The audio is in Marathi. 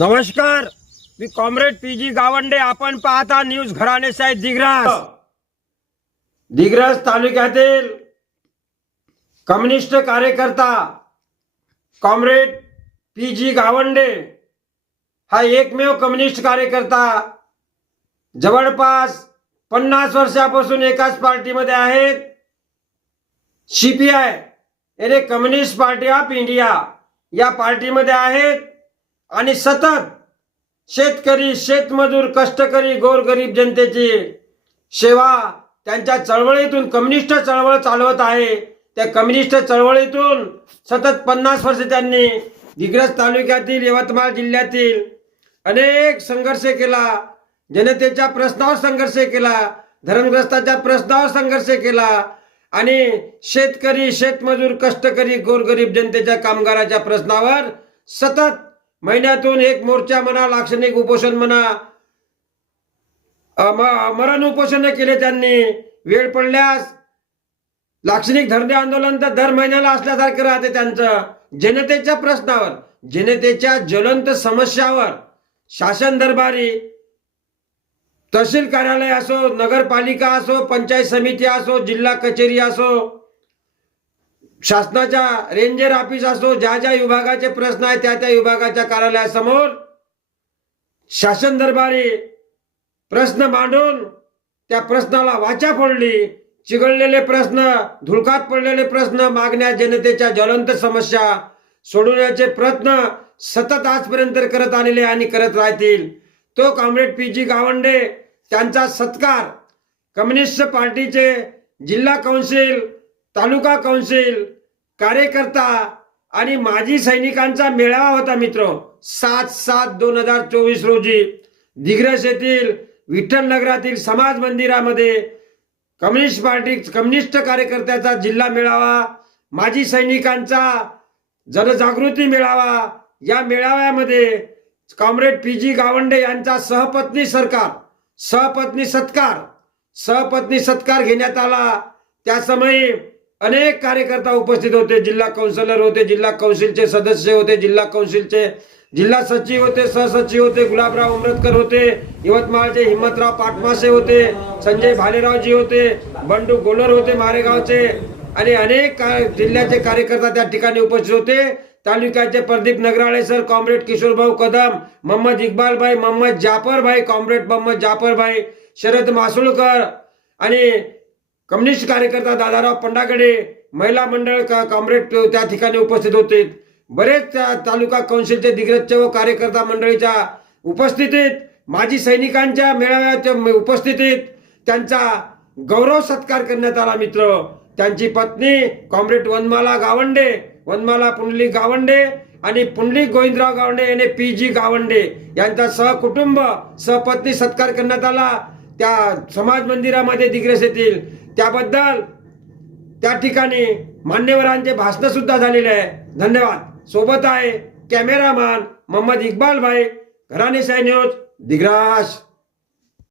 नमस्कार मी कॉम्रेड पी जी गावंडे. आपण पाहता न्यूज घराणे साहेब दिग्रास. दिग्रस तालुक्यातील कम्युनिस्ट कार्यकर्ता कॉम्रेड पी जी गावंडे हा एकमेव कम्युनिस्ट कार्यकर्ता. जवळपास पन्नास वर्षापासून एकाच पार्टीमध्ये आहेत. सीपीआय याने कम्युनिस्ट पार्टी ऑफ इंडिया या पार्टीमध्ये आहेत. आणि सतत शेतकरी शेतमजूर कष्टकरी गोरगरीब जनतेची सेवा त्यांच्या चळवळीतून कम्युनिस्ट चळवळ चालवत आहे. त्या कम्युनिस्ट चळवळीतून सतत पन्नास वर्ष त्यांनी दिग्रज तालुक्यातील यवतमाळ जिल्ह्यातील अनेक संघर्ष केला. जनतेच्या प्रश्नावर संघर्ष केला. धरणग्रस्ताच्या प्रश्नावर संघर्ष केला. आणि शेतकरी शेतमजूर कष्टकरी गोरगरीब जनतेच्या कामगाराच्या प्रश्नावर सतत महिन्यातून एक मोर्चा म्हणा लाक्षणिक उपोषण म्हणा मरण उपोषण केले त्यांनी. वेळ पडल्यास लाक्षणिक धरणे आंदोलन तर दर महिन्याला असल्यासारखं राहते त्यांचं. जनतेच्या प्रश्नावर जनतेच्या ज्वलंत समस्यावर शासन दरबारी तहसील कार्यालय असो नगरपालिका असो पंचायत समिती असो जिल्हा कचेरी असो शासनाच्या रेंजर ऑफिस असो ज्या ज्या विभागाचे प्रश्न आहेत त्या त्या विभागाच्या कार्यालयासमोर शासन दरबारी प्रश्न मांडून त्या प्रश्नाला वाचा फोडली. चिघळलेले प्रश्न धुळकात पडलेले प्रश्न मागण्या जनतेच्या ज्वलंत समस्या सोडवण्याचे प्रयत्न सतत आजपर्यंत करत आलेले आणि करत राहतील. तो कॉम्रेड पी जी गावंडे त्यांचा सत्कार कम्युनिस्ट पार्टीचे जिल्हा कौन्सिल तालुका कौन्सिल कार्यकर्ता आणि माजी सैनिकांचा मेळावा होता मित्र. सात सात दोन हजार चोवीस रोजी दिग्रस येथील विठ्ठल नगरातील समाज मंदिरामध्ये कम्युनिस्ट पार्टी कम्युनिस्ट कार्यकर्त्याचा जिल्हा मेळावा माजी सैनिकांचा जनजागृती मेळावा या मेळाव्यामध्ये कॉम्रेड पी जी गावंडे यांचा सहपत्नी सरकार सहपत्नी सत्कार सहपत्नी सत्कार घेण्यात आला. त्यासमयी अनेक कार्यकर्ता उपस्थित होते जिल्हा कौन्सिलर होते जिल्हा कौन्सिलचे सदस्य होते जिल्हा कौन्सिलचे जिल्हा सचिव होते सहसचिव होते गुलाबराव अमृतकर होते यवतमाळचे हिम्मतराव पाटमासे होते संजय भालेरावजी होते बंडू गोलर होते मारेगावचे आणि अनेक का- जिल्ह्याचे कार्यकर्ता त्या ठिकाणी उपस्थित होते. तालुक्याचे Pradeep Nagrale sir comrade Kishorbhau Kadam Mohammed Iqbalbhai Mohammed Jafarbhai comrade Mohammed Jafarbhai Sharad Masulkar आणि कम्युनिस्ट कार्यकर्ता दादाराव पंडागडे महिला मंडळ का- कॉम्रेड त्या ठिकाणी उपस्थित होते. बरेच त्या तालुका कौन्सिलचे दिग्रज व कार्यकर्ता मंडळीच्या उपस्थितीत माजी सैनिकांच्या मेळाव्याच्या उपस्थितीत त्यांचा गौरव सत्कार करण्यात आला मित्र. त्यांची पत्नी कॉम्रेड वनमाला गावंडे वनमाला पुंडली गावंडे आणि पुंडलिक गोविंदराव गावंडे याने पी जी गावंडे यांचा सहकुटुंब सहपत्नी सत्कार करण्यात आला. त्या समाज मंदिरामध्ये दिग्रस येतील. त्याबद्दल त्या ठिकाणी मान्यवरांचे भाषण सुद्धा झालेले आहे. धन्यवाद. सोबत आहे कॅमेरामॅन मोहम्मद इक्बाल भाई घराणे न्यूज दिग्रास